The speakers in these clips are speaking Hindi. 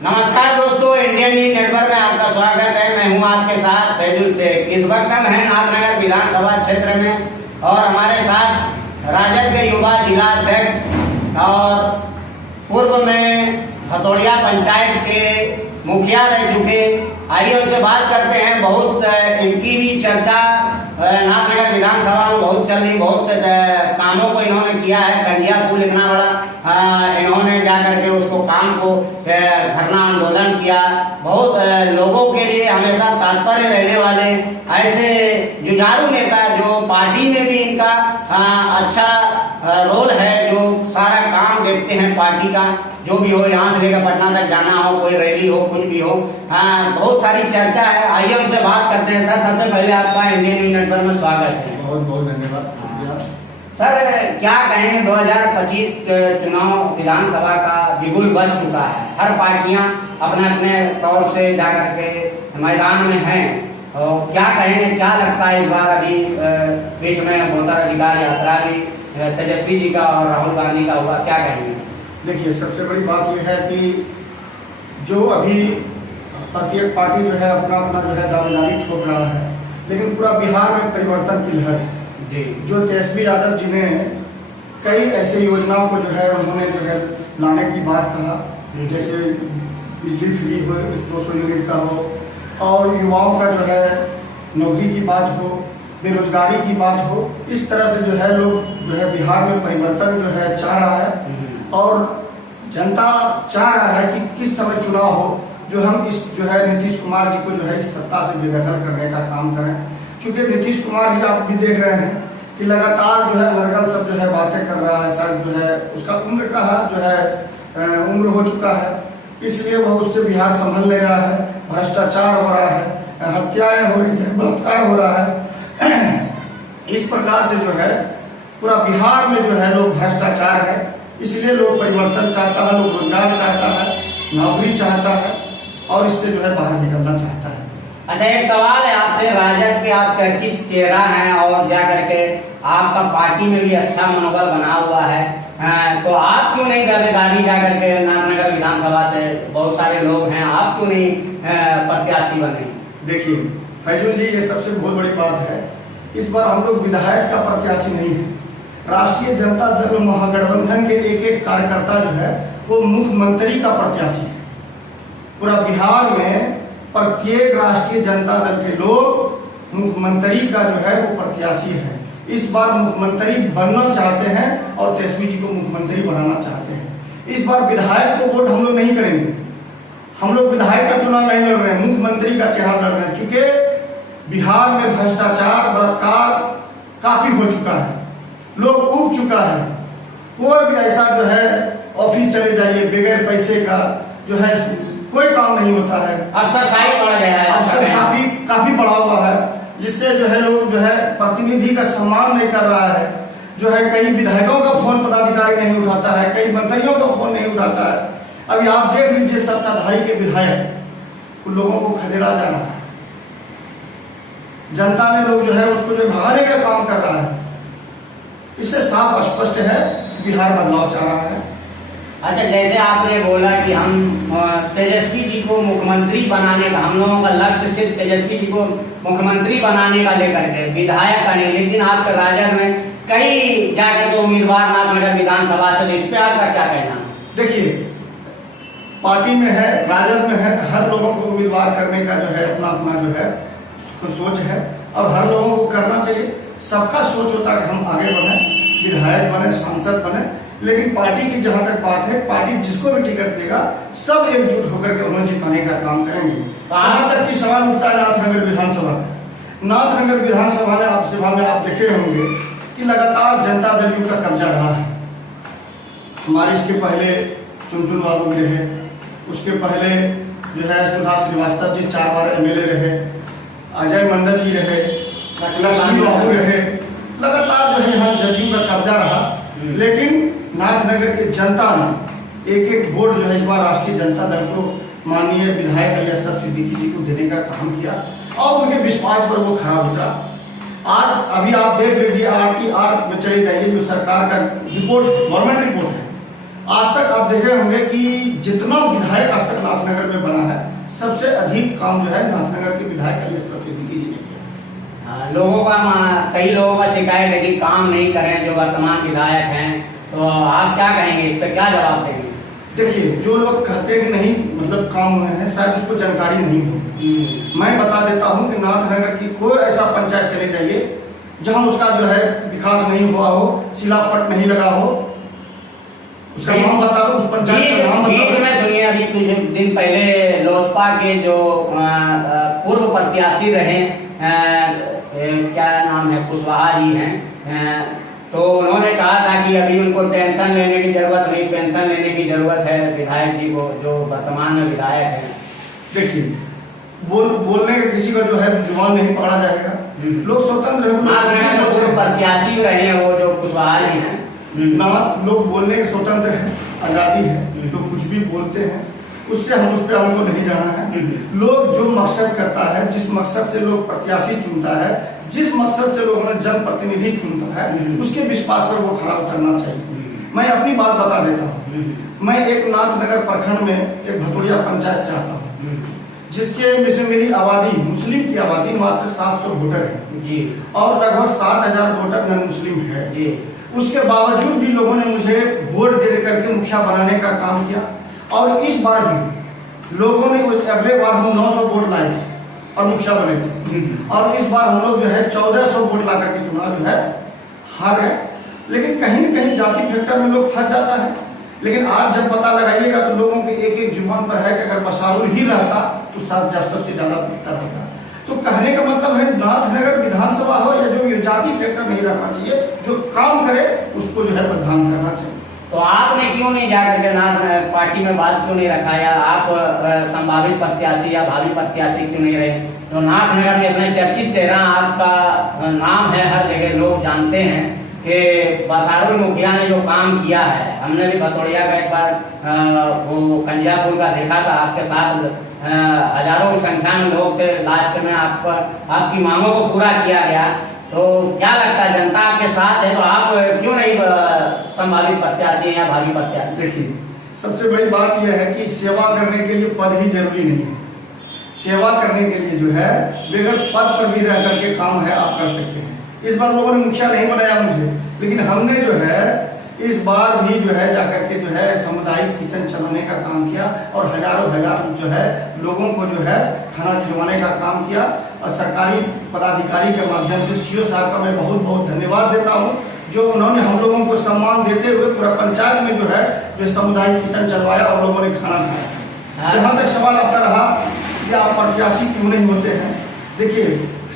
नमस्कार दोस्तों, इंडियन न्यूज नेटवर्क में आपका स्वागत है। मैं हूं आपके साथ फैजुल शेख। इस वक्त हम हैं नाथनगर विधानसभा क्षेत्र में और हमारे साथ राजद के युवा जिला अध्यक्ष और पूर्व में भतोड़िया पंचायत के मुखिया रह चुके, आइए उनसे बात करते हैं। बहुत इनकी भी चर्चा नाथनगर विधानसभा में बहुत चल रही, बहुत से कामों को इन्होंने किया है। कंजिया पुल इतना बड़ा इन्होंने जा करके उसको काम को धरना आंदोलन किया। बहुत लोगों के लिए हमेशा तत्पर रहने वाले ऐसे जुझारू नेता जो पार्टी में भी इनका अच्छा रोल है, जो सारा काम देखते हैं पार्टी का, जो भी हो, यहाँ से लेकर पटना तक जाना हो, कोई रैली हो, कुछ भी हो, बहुत सारी चर्चा है। आइए उनसे बात करते हैं। सर, सबसे पहले आपका इंडियन न्यूज नेटवर्क में स्वागत है। बहुत बहुत धन्यवाद। सर, क्या कहेंगे, 2025 चुनाव विधानसभा का बिगुल बज चुका है। हर पार्टियां अपने अपने तौर से जा करके मैदान में हैं, और क्या कहेंगे, क्या लगता है इस बार? अभी बीच में वोटर अधिकार यात्रा भी तेजस्वी जी का और राहुल गांधी का हुआ, क्या कहेंगे? देखिए, सबसे बड़ी बात यह है कि जो अभी प्रत्येक पार्टी जो है अपना अपना जो है दावेदारी ठोक रहा है, लेकिन पूरा बिहार में परिवर्तन की लहर है जी। जो तेजस्वी यादव जी ने कई ऐसे योजनाओं को जो है उन्होंने जो है लाने की बात कहा, जैसे बिजली फ्री हो, 200 यूनिट का हो, और युवाओं का जो है नौकरी की बात हो, बेरोजगारी की बात हो। इस तरह से जो है लोग जो है बिहार में परिवर्तन जो है चाह रहा है, और जनता चाह रहा है कि किस समय चुनाव हो जो हम इस जो है नीतीश कुमार जी को जो है इस सत्ता से बेदखल करने का काम करें। क्योंकि नीतीश कुमार जी आप भी देख रहे हैं कि लगातार जो है अनर्गल सब जो है बातें कर रहा है। सर जो है उसका उम्र का जो है उम्र हो चुका है, इसलिए वह उससे बिहार संभल ले रहा है। भ्रष्टाचार हो रहा है, हत्याएं हो रही है, बलात्कार हो रहा है। इस प्रकार से जो है पूरा बिहार में जो है लोग भ्रष्टाचार है, इसलिए लोग परिवर्तन चाहता है, लोग रोजगार चाहता है, नौकरी चाहता है, और इससे जो है बाहर निकलना चाहता है। अच्छा, एक सवाल है आपसे। राजद के आप चर्चित चेहरा हैं और जा करके आपका पार्टी में भी अच्छा मनोबल बना हुआ है, तो आप क्यों नहीं दावेदारी जा करके नाथनगर विधानसभा से? बहुत सारे लोग हैं, आप क्यों नहीं प्रत्याशी बने? देखिए फैजुल जी, ये सबसे बहुत बड़ी बात है। इस बार हम लोग विधायक का प्रत्याशी नहीं है। राष्ट्रीय जनता दल महागठबंधन के एक एक कार्यकर्ता जो है वो मुख्यमंत्री का प्रत्याशी है। पूरा बिहार में प्रत्येक राष्ट्रीय जनता दल के लोग मुख्यमंत्री का जो है वो प्रत्याशी है। इस बार मुख्यमंत्री बनना चाहते हैं और तेजस्वी जी को मुख्यमंत्री बनाना चाहते हैं। इस बार विधायक को वोट हम लोग नहीं करेंगे। हम लोग विधायक का चुनाव नहीं लड़ रहे हैं, मुख्यमंत्री का चेहरा लड़ रहे हैं। क्योंकि बिहार में भ्रष्टाचार, बलात्कार काफी हो चुका है, लोग उब चुका है। कोई भी ऐसा जो है ऑफिस चले जाइए, बगैर पैसे का जो है कोई काम नहीं होता है। अफसरशाही बढ़ गया है, अफसरशाही काफी बढ़ा हुआ है, जिससे जो है लोग जो है प्रतिनिधि का सम्मान नहीं कर रहा है। जो है कई विधायकों का फोन पदाधिकारी नहीं उठाता है, कई मंत्रियों का फोन नहीं उठाता है। अभी आप देख लीजिए, सत्ताधारी के विधायक लोगों को खदेड़ा जा रहा है। जनता ने लोग जो है उसको जो भगाने का काम कर रहा है। इससे साफ स्पष्ट है कि बिहार बदलाव चाह रहा है। अच्छा, जैसे आपने बोला कि हम तेजस्वी जी को मुख्यमंत्री बनाने का, हम लोगों का लक्ष्य सिर्फ तेजस्वी जी को मुख्यमंत्री बनाने का लेकर के, विधायक का नहीं, लेकिन आपके राजद में कई जाकर के उम्मीदवार नाथनगर विधानसभा से, इस पे आपका क्या कहना? देखिए, पार्टी में है, राजद में है, हर लोगों को उम्मीदवार करने का जो है अपना अपना जो है सोच है, और हर लोगों को करना चाहिए। सबका सोच होता है कि हम आगे बढ़े, विधायक बने, सांसद बने, लेकिन पार्टी की जहां तक बात है, पार्टी जिसको भी टिकट देगा सब एकजुट होकर के उन्हें जिताने का काम करेंगे। जहां तक की सवाल उठता है नाथनगर विधानसभा, नाथनगर विधानसभा में आप सभा में आप देखे होंगे कि लगातार जनता दल यू का कब्जा रहा है। हमारे इसके पहले चुनचुन बाबू जी रहे, उसके पहले जो है सुधा श्रीवास्तव जी 4 बार MLA रहे, अजय मंडल जी रहे, लक्ष्मी बाबू रहे। लगातार जो है यहाँ जदयू का कब्जा रहा, लेकिन नाथनगर के जनता ने एक एक वोट जो है इस बार राष्ट्रीय जनता दल को माननीय विधायक अलियासर सिद्दीकी जी को देने का काम किया, और उनके विश्वास पर वो खरा उतरा। आज अभी आप देख लीजिए, RTR में चले जाइए, जो सरकार का रिपोर्ट, गवर्नमेंट रिपोर्ट है, आज तक आप देखे होंगे कि जितना विधायक आज तक नाथनगर में बना है, सबसे अधिक काम जो है नाथनगर के विधायक अलीअसरफ सिद्दीकी जी ने किया। लोगों का कई लोगों का शिकायत है कि काम नहीं करें जो वर्तमान विधायक हैं, तो आप क्या कहेंगे, इस पर क्या जवाब देंगे? देखिए, जो लोग कहते हैं कि नहीं मतलब काम हुए हैं, शायद उसको जानकारी नहीं हो। मैं बता देता हूं कि नाथनगर की कोई ऐसा पंचायत चले जाइए जहां उसका जो है विकास नहीं हुआ हो, शिलापट नहीं लगा हो। उसका नाम बता दो, उस पंचायत का नाम बता दो। मैं सुनिए, अभी कुछ दिन पहले लोजपा के जो पूर्व प्रत्याशी रहे, क्या नाम है, कुशवाहा जी हैं, तो उन्होंने कहा था कि अभी उनको टेंशन लेने की जरूरत नहीं, पेंशन लेने की जरूरत है विधायक जी को, जो वर्तमान में विधायक है। देखिए, बोलने का किसी का जो है जुबान नहीं पकड़ा जाएगा। लोग स्वतंत्र हैं, पूर्व प्रत्याशी रहे हैं वो जो कुशवाहा जी हैं ना, लोग बोलने के स्वतंत्र है, आजादी है, लोग कुछ भी बोलते हैं, उससे उस पर हमको नहीं जाना है। लोग जो मकसद करता है, जिस मकसद से लोग प्रत्याशी चुनता है, जिस मकसद से लोगों ने जनप्रतिनिधि चुनता है, उसके विश्वास पर वो खड़ा उतरना चाहिए। मैं अपनी बात बता देता हूँ। मैं एक नाथनगर प्रखंड में एक भतोड़िया पंचायत से आता हूँ, जिसमें मेरी आबादी, मुस्लिम की आबादी मात्र 700 वोटर है जी, और लगभग 7000 वोटर नॉन मुस्लिम है जी। उसके बावजूद भी लोगों ने मुझे वोट दे करके मुखिया बनाने का काम किया, और इस बार भी लोगों ने, अगले बार हम 900 वोट लाए थे और मुखिया बने थे, और इस बार हम लोग जो है 1400 वोट ला करके चुनाव जो है हार गए। लेकिन कहीं न कहीं जाति फैक्टर में लोग फंस जाता है। लेकिन आज जब पता लगाइएगा तो लोगों के एक एक जुबान पर है कि अगर बसारुल ही रहता तो सबसे ज्यादा बेहतर होता। तो कहने का मतलब है, नाथनगर विधानसभा हो या जो जाति फैक्टर नहीं रहना चाहिए, जो काम करे उसको जो है मतदान करना चाहिए। तो आपने क्यों नहीं जाकर के नाथ पार्टी में बात क्यों नहीं रखा, या आप संभावित प्रत्याशी या भावी प्रत्याशी क्यों नहीं रहे? तो नाथनगर में इतना चर्चित चेहरा, आपका नाम है, हर जगह लोग जानते हैं कि बसारुल मुखिया ने जो काम किया है। हमने भी भतोड़िया का एक बार वो कंजियापुर का देखा था, आपके साथ हजारों की संख्या में लोग थे, लास्ट में आपकी मांगों को पूरा किया गया। तो क्या लगता है, जनता आपके साथ है तो आप क्यों नहीं संभावित प्रत्याशी या भावी प्रत्याशी? देखिए, सबसे बड़ी बात यह है कि सेवा करने के लिए पद ही जरूरी नहीं है। सेवा करने के लिए जो है बगैर पद पर भी रह करके काम है, आप कर सकते हैं। इस बार लोगों ने मुखिया नहीं बनाया मुझे, लेकिन हमने जो है इस बार भी जो है जाकर के जो है सामुदायिक किचन चलाने का काम किया, और हजार जो है लोगों को जो है खाना खिलवाने का काम किया। और सरकारी पदाधिकारी के माध्यम से सीओ साहब का मैं बहुत बहुत धन्यवाद देता हूं, जो उन्होंने हम लोगों को सम्मान देते हुए पूरा पंचायत में जो है जो सामुदायिक किचन चलवाया और लोगों ने खाना खाया। जहाँ तक सवाल आपका रहा कि आप प्रत्याशी क्यों नहीं होते हैं, देखिए,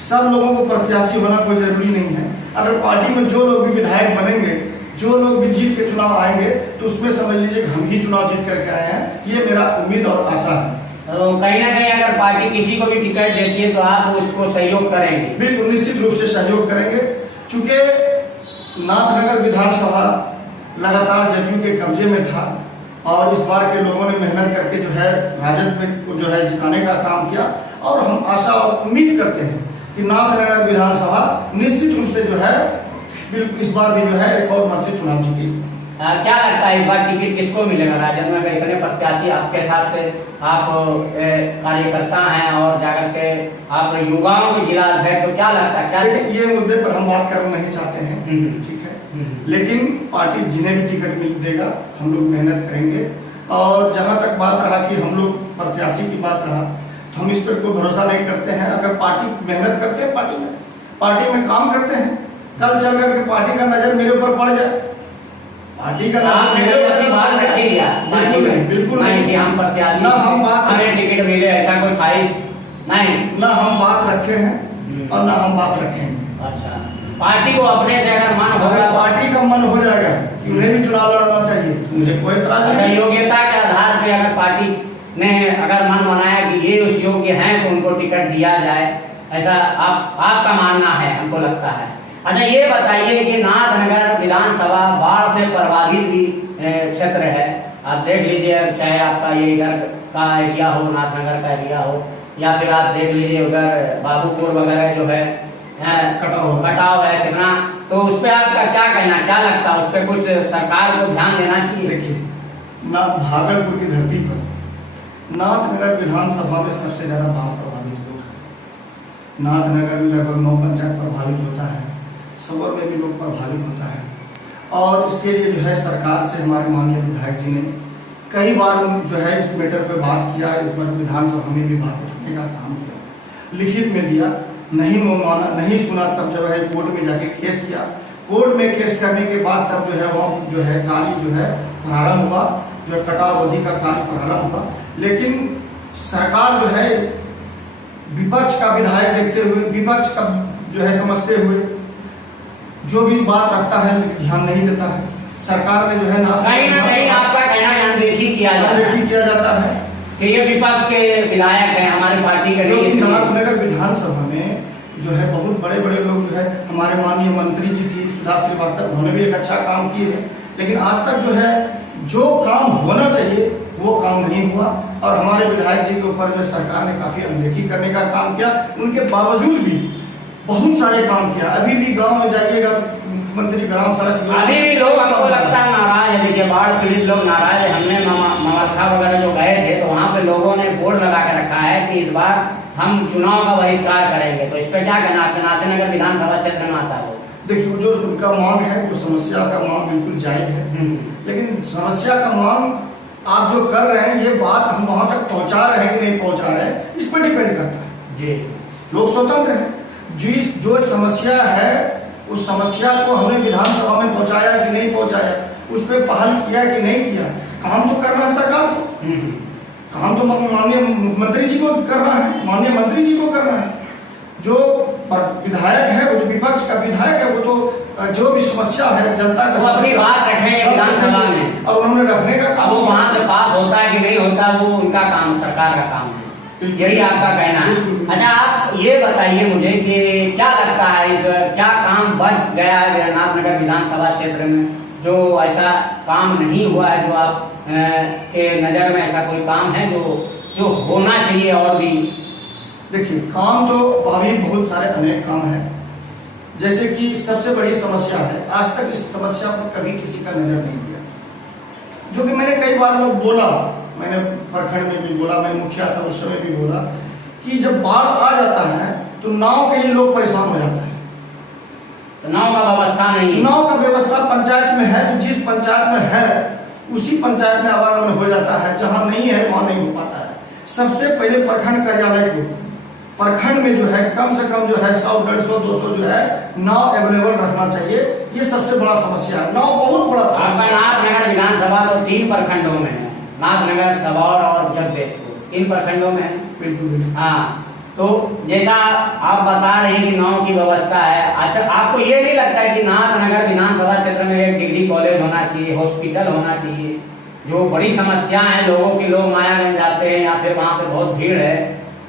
सब लोगों को प्रत्याशी होना कोई जरूरी नहीं है। अगर पार्टी में जो लोग भी विधायक बनेंगे, जो लोग भी जीत के चुनाव आएंगे, तो उसमें समझ लीजिए हम ही चुनाव जीत करके आए हैं, ये मेरा उम्मीद और आशा है। तो कहीं ना कहीं अगर पार्टी किसी को भी टिकट देती है तो आप उसको सहयोग करेंगे? बिल्कुल, निश्चित रूप से सहयोग करेंगे, क्योंकि नाथनगर विधानसभा लगातार जदयू के कब्जे में था, और इस बार के लोगों ने मेहनत करके जो है राजद को जो है जिताने का काम किया, और हम आशा और उम्मीद करते हैं कि नाथनगर विधानसभा निश्चित रूप से जो है इस बार भी जो है रिकॉर्ड मत से चुनाव जीतेगी। क्या लगता है इस बार टिकट किसको मिलेगा? राजद में इतने प्रत्याशी आपके साथ, आप कार्यकर्ता हैं और जाकर के आप युवाओं के जिला अध्यक्ष, तो क्या लगता है, क्या? ये मुद्दे पर हम बात करना नहीं चाहते हैं, ठीक है, लेकिन पार्टी जिन्हें भी टिकट मिल देगा हम लोग मेहनत करेंगे। और जहां तक बात रहा कि हम लोग प्रत्याशी की बात रहा, तो हम इस पर कोई भरोसा नहीं करते हैं। अगर पार्टी मेहनत करते हैं, पार्टी में काम करते हैं, कल चल करके पार्टी का नजर मेरे ऊपर पड़ जाए, पार्टी का नाम मेरे ऊपर बात रखिएगा, पार्टी में बिल्कुल नहीं कि हम प्रत्याशी, ना हम बात हमें टिकट मिले ऐसा कोई ख्वाहिश नहीं, ना हम बात रखे हैं और ना हम बात रखेंगे। अच्छा, पार्टी को अपने से अगर मन होगा, पार्टी का मन हो जाएगा कि उन्हें भी चुनाव लड़ना चाहिए, तो मुझे कोई एतराज नहीं। योग्यता के आधार पे अगर पार्टी ने अगर मन बनाया कि ये उस योग्य हैं तो उनको टिकट दिया जाए, ऐसा आपका मानना है, हमको लगता है। अच्छा, ये बताइए कि नाथनगर विधानसभा बाढ़ से प्रभावित भी क्षेत्र है। आप देख लीजिए, चाहे आपका ये इधर का एरिया हो, नाथनगर का एरिया हो, या फिर आप देख लीजिए उधर बाबूपुर वगैरह जो है कटाव है कितना, तो उस पर आपका क्या कहना, क्या लगता है, उस पर कुछ सरकार को ध्यान देना चाहिए? देखिए, ना भागलपुर की धरती पर नाथनगर विधानसभा में सबसे ज़्यादा बाढ़ प्रभावित लोग हैं। नाथनगर में लगभग 9 पंचायत प्रभावित होता है, सबौर में भी लोग प्रभावित होता है। और इसके लिए जो है सरकार से हमारे माननीय विधायक जी ने कई बार जो है इस मैटर पे बात किया, इस बार विधानसभा में भी बात उठाने का काम किया, लिखित में दिया, नहीं माना, नहीं सुना। तब जब है कोर्ट में जाके केस किया, कोर्ट में केस करने के बाद तब जो है वहाँ जो है कार्य जो है प्रारंभ हुआ, जो कटाव अवधि का कार्य प्रारंभ हुआ। लेकिन सरकार जो है विपक्ष का विधायक देखते हुए, विपक्ष का जो है समझते हुए जो भी बात रखता है ध्यान नहीं देता है। सरकार ने जो है कहीं ना कहीं आपका कहना अनदेखी किया जाता है कि ये विपक्ष के विधायक हैं हमारी पार्टी के। जो नाथनगर विधानसभा में जो है बहुत बड़े बड़े लोग जो है, हमारे माननीय मंत्री जी थी सुधा श्रीवास्तव, उन्होंने भी एक अच्छा काम किए हैं, लेकिन आज तक जो है जो काम होना चाहिए वो काम नहीं हुआ। और हमारे विधायक जी के ऊपर जो सरकार ने काफी अनदेखी करने का काम किया, उनके बावजूद भी बहुत सारे काम किया। अभी भी गांव में जाइएगा, मुख्यमंत्री ग्राम सड़क, अभी भी लोग हमको लगता है नाराज है। देखिए बाढ़ पीड़ित लोग नाराज है। हमने मवाखा वगैरह जो गए थे तो वहाँ पे लोगों ने बोर्ड लगा के रखा है कि इस बार हम चुनाव का बहिष्कार करेंगे। तो इस पे क्या कहना आपके नाथनगर विधानसभा क्षेत्र में आता है? देखिए जो उनका मांग है वो समस्या का मांग बिल्कुल जायज है, लेकिन समस्या का मांग आप जो कर रहे हैं ये बात हम वहाँ तक पहुँचा रहे हैं कि नहीं पहुँचा रहे हैं, इस पर डिपेंड करता है जी। लोग स्वतंत्र हैं, जो समस्या है उस समस्या को हमने विधानसभा में पहुंचाया कि नहीं पहुंचाया, उस पर पहल किया कि नहीं किया। काम तो करना है सरकार को, काम तो माननीय मुख्यमंत्री जी को करना है, माननीय मंत्री जी को करना है। जो विधायक है वो, जो विपक्ष का विधायक है वो तो जो भी समस्या है जनता का अपनी बात रखेंगे विधानसभा में, और उन्होंने रखने का काम, वो वहाँ से पास होता है कि नहीं होता वो उनका काम, सरकार का काम है, यही आपका कहना है। अच्छा आप ये बताइए मुझे कि क्या लगता है इस क्या काम बच गया है नाथनगर विधानसभा क्षेत्र में, जो ऐसा काम नहीं हुआ है, जो आप के नज़र में ऐसा कोई काम है जो होना चाहिए? और भी देखिए काम तो अभी बहुत सारे अनेक काम हैं, जैसे कि सबसे बड़ी समस्या है, आज तक इस समस्या पर कभी किसी का नजर नहीं दिया, जो कि मैंने कई बार लोग बोला, मैंने प्रखंड में भी बोला, मैं मुखिया था उस समय भी बोला कि जब बाढ़ आ जाता है तो नाव के लिए लोग परेशान हो जाते हैं। तो नाव का व्यवस्था नहीं, नाव का व्यवस्था पंचायत में है, तो जिस पंचायत में है उसी पंचायत में आवागमन हो जाता है, जहाँ नहीं है वहाँ नहीं हो पाता है। सबसे पहले प्रखंड कार्यालय को, प्रखंड में जो है कम से कम जो है 100, 150, 200 जो है नाव अवेलेबल रखना चाहिए। ये सबसे बड़ा समस्या है, नाव बहुत बड़ा समस्या। नाथनगर विधानसभा तो 3 प्रखंडों में है, नाथनगर, सबौर और जगदीशपुर, 3 प्रखंडों में है। बिल्कुल हाँ, तो जैसा आप बता रहे हैं कि नाव की व्यवस्था है, अच्छा आपको ये नहीं लगता है कि नाथनगर विधानसभा क्षेत्र में एक डिग्री कॉलेज होना चाहिए, हॉस्पिटल होना चाहिए? जो बड़ी समस्या है लोगों की, लोग मायागंज जाते हैं या फिर वहाँ पे बहुत भीड़ है,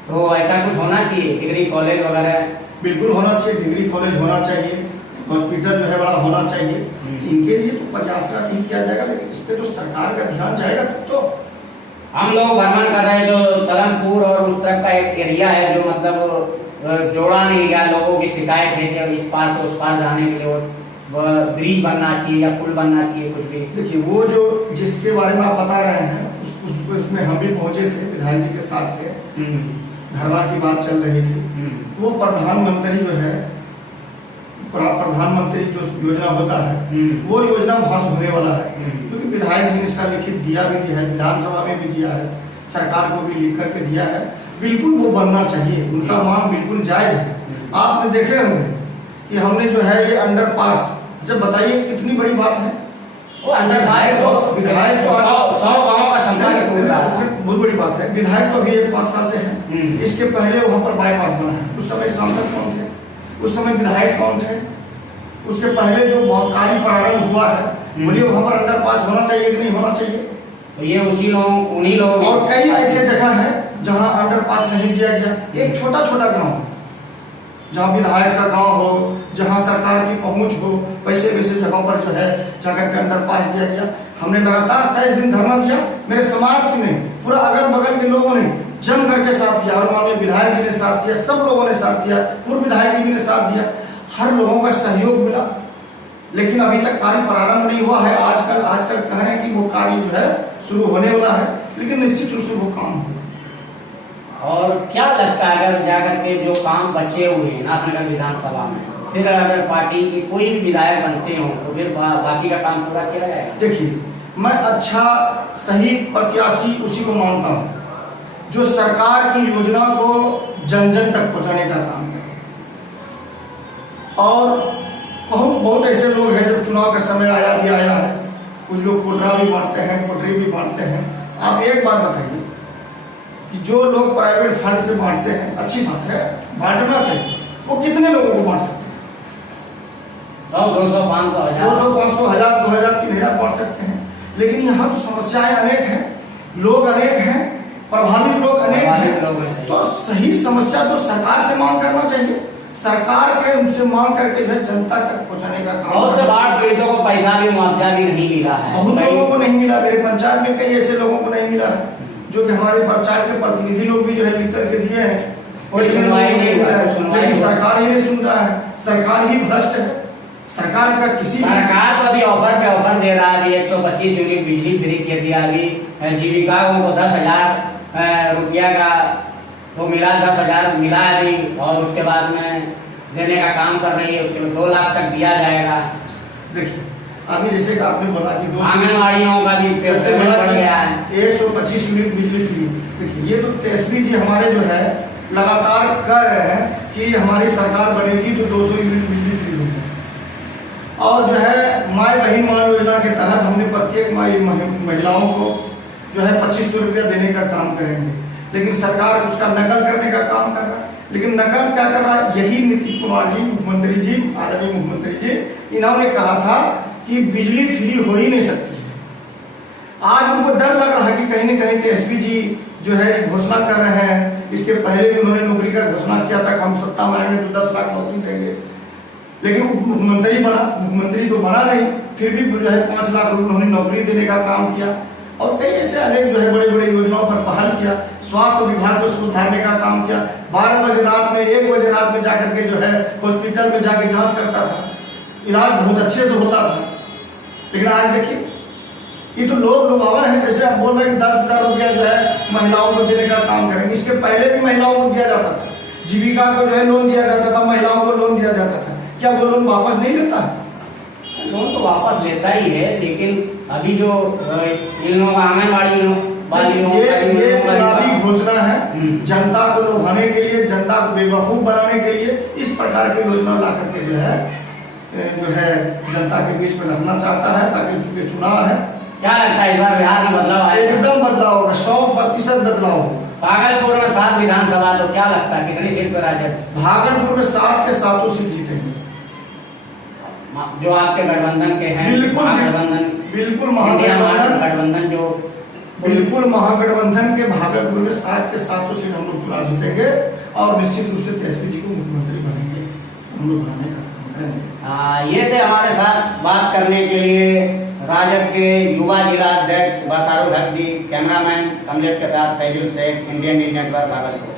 तो ऐसा कुछ होना चाहिए, डिग्री कॉलेज वगैरह? बिल्कुल होना चाहिए, डिग्री कॉलेज होना चाहिए, हॉस्पिटल जो है बड़ा होना चाहिए। इनके लिए तो प्रयासरत ही किया जाएगा, लेकिन इस पे तो सरकार का ध्यान जाएगा तब तो। हम लोग भ्रमण कर रहे हैं, जो सलमपुर और उस तरफ का एक एरिया है जो मतलब जोड़ा नहीं गया, लोगों की शिकायत है कि इस पार से उस पार जाने के लिए ब्रिज बनना चाहिए या पुल बनना चाहिए, कुछ भी। देखिए वो जो जिसके बारे में आप बता रहे हैं उसमें हम भी पहुंचे थे, विधायक जी के साथ थे, धरना की बात चल रही थी। वो प्रधानमंत्री जो है, प्रधानमंत्री जो योजना होता है वो योजना वहां से होने वाला है, क्योंकि विधायक जी ने इसका लिखित दिया भी है, विधानसभा में भी दिया है, सरकार को भी लिख करके दिया है। बिल्कुल वो बनना चाहिए, उनका मांग बिल्कुल जायज है। आपने देखे होंगे कि हमने जो है ये अंडरपास, अच्छा बताइए कितनी बड़ी बात है वो अंडरपास, तो विधायक तो 100 गांवों का संपर्क बहुत बड़ी बात है। विधायक तो अभी 5 साल से है, इसके पहले वहां पर बाईपास बना है, उस समय सांसद कौन थे, उस समय विधायक कौन थे, उसके पहले जो कार्य प्रारंभ हुआ है, बोलिए वहां पर अंडरपास होना चाहिए कि नहीं होना चाहिए? तो ये उन्हीं लोग, और कई ऐसे जगह है जहां अंडरपास नहीं किया गया। एक छोटा छोटा गांव जहाँ विधायक का गांव हो, जहाँ सरकार की पहुंच हो, वैसे वैसे जगहों पर जो है जाकर के अंडरपास दिया गया। हमने लगातार 23 दिन धरना दिया, मेरे समाज की नहीं, पूरा अगल बगल के लोगों ने जम करके साथ दिया, और माननीय विधायक जी ने साथ दिया, सब लोगों ने साथ दिया, पूर्व विधायक जी ने साथ दिया, हर लोगों का सहयोग मिला, लेकिन अभी तक कार्य प्रारंभ नहीं हुआ है। आजकल कह रहे हैं कि वो कार्य जो है शुरू होने वाला है, लेकिन निश्चित रूप से वो काम होगा। और क्या लगता है अगर जाकर के जो काम बचे हुए हैं नाथनगर विधानसभा में, फिर अगर पार्टी के कोई भी विधायक बनते हो तो फिर बाकी का काम पूरा किया जाएगा? देखिए, मैं अच्छा सही प्रत्याशी उसी को मानता हूँ जो सरकार की योजना को जन जन तक पहुँचाने का काम करे। और बहुत ऐसे लोग हैं जब चुनाव का समय आया है, कुछ लोग कोटरा भी बांटते हैं, कोटरी भी बांटते हैं। आप एक बात बताइए कि जो लोग प्राइवेट फंड से बांटते हैं, अच्छी बात है, बांटना चाहिए, वो कितने लोगों को बांट सकते हैं? 200, 500, 1000, 2000, 3000 बांट सकते हैं। लेकिन यहाँ तो समस्याएं अनेक हैं, लोग अनेक हैं, प्रभावित लोग अनेक हैं। तो सही समस्या तो सरकार से मांग करना चाहिए, सरकार के उनसे मांग करके जो है जनता तक पहुंचाने का काम। बहुत से बाढ़ पीड़ितों को पैसा भी, मुआवजा भी नहीं मिला है, बहुत लोगों को नहीं मिला। मेरे पंचायत में कई ऐसे लोगों को नहीं मिला है, जो कि हमारे पंचायत के प्रतिनिधि लोग भी जो है लिख करके दिए हैं, कोई सुनवाई नहीं हुआ है। लेकिन सरकार ही नहीं सुन रहा है, सरकार ही भ्रष्ट है। सरकार का किसी सरकार तो अभी ऑफर पे ऑफर दे रहा है, अभी 125 यूनिट बिजली फ्री कर दिया, अभी जीविका को 10,000 रुपया का वो मिला, 10,000 मिला अभी, और उसके बाद में देने का काम कर रही है, उसके बाद 2 लाख तक दिया जाएगा। देखिए, अभी जैसे कि आपने बोला कि आंगनबाड़ियों का भी पेमेंट बढ़ गया है, 125 यूनिट बिजली फ्री। देखिए, ये तो तेजस्वी जी हमारे जो है लगातार कह रहे हैं कि हमारी सरकार बनेगी तो 200 यूनिट बिजली फ्री होगी। और जो है माई बहन मान योजना के तहत हमने प्रत्येक महिलाओं को जो है 2500 रुपया देने का काम करेंगे। लेकिन सरकार उसका नकल करने का काम कर रहा है। लेकिन नकल क्या कर रहा है? यही नीतीश कुमार जी, मुख्यमंत्री जी, आदरणीय मुख्यमंत्री जी, इन्होंने कहा था कि बिजली फ्री हो ही नहीं सकती है। आज उनको डर लग रहा है कि कहीं न कहीं तेजस्वी जी जो है घोषणा कर रहे हैं। इसके पहले भी उन्होंने नौकरी का घोषणा किया था कि हम सत्ता में आएंगे तो 10 लाख नौकरी देंगे, लेकिन उप मुख्यमंत्री बना, मुख्यमंत्री तो बना नहीं, फिर भी जो है 5 लाख उन्होंने नौकरी देने का काम किया। और कई ऐसे अनेक जो है बड़े बड़े योजनाओं पर पहल किया, स्वास्थ्य विभाग को सुधारने का काम किया। 12 बजे रात में, 1 बजे रात में जाकर के जो है हॉस्पिटल में जाके जांच करता था, इलाज बहुत अच्छे से होता था। लेकिन आज देखिए, ये तो लोग लुभावन है। जैसे आप बोल रहे हैं 10,000 रुपया जो है महिलाओं को देने का काम करेंगे, इसके पहले भी महिलाओं को दिया जाता था, जीविका को जो है लोन दिया जाता था, महिलाओं को लोन दिया जाता था। क्या वो लोन वापस नहीं लेता है? लोन तो वापस लेता ही है, लेकिन अभी जो इन लोगों आंगनबाड़ी ये चुनावी घोषणा है, जनता को लुभाने के लिए, जनता को बेवकूफ बनाने के लिए इस प्रकार की योजना ला करके जो है जनता के बीच में रखना चाहता है, ताकि चूंकि चुनाव है। क्या लगता है इस बार बिहार में बदलाव आएगा? एकदम बदलाव होगा, 100% बदलाव होगा। भागलपुर में 7 विधानसभा, तो क्या लगता है कितनी सीट पर राजद? भागलपुर में 7 के 7 सीट जीतेंगे। जो आपके गठबंधन के हैं, बिल्कुल महागठबंधन, बिल्कुल महागठबंधन, जो बिल्कुल महागठबंधन के भागलपुर में 7 के 7 सीट हम लोग चुनाव जीतेंगे और निश्चित रूप से तेजस्वी जी को मुख्यमंत्री बनेंगे, हम लोग बनाने का काम करेंगे। ये थे हमारे साथ बात करने के लिए राजद के युवा जिला अध्यक्ष बसारू हक जी। कैमरामैन कमलेश के साथ Faizul Sheikh, Indian news network, Bhagalpur.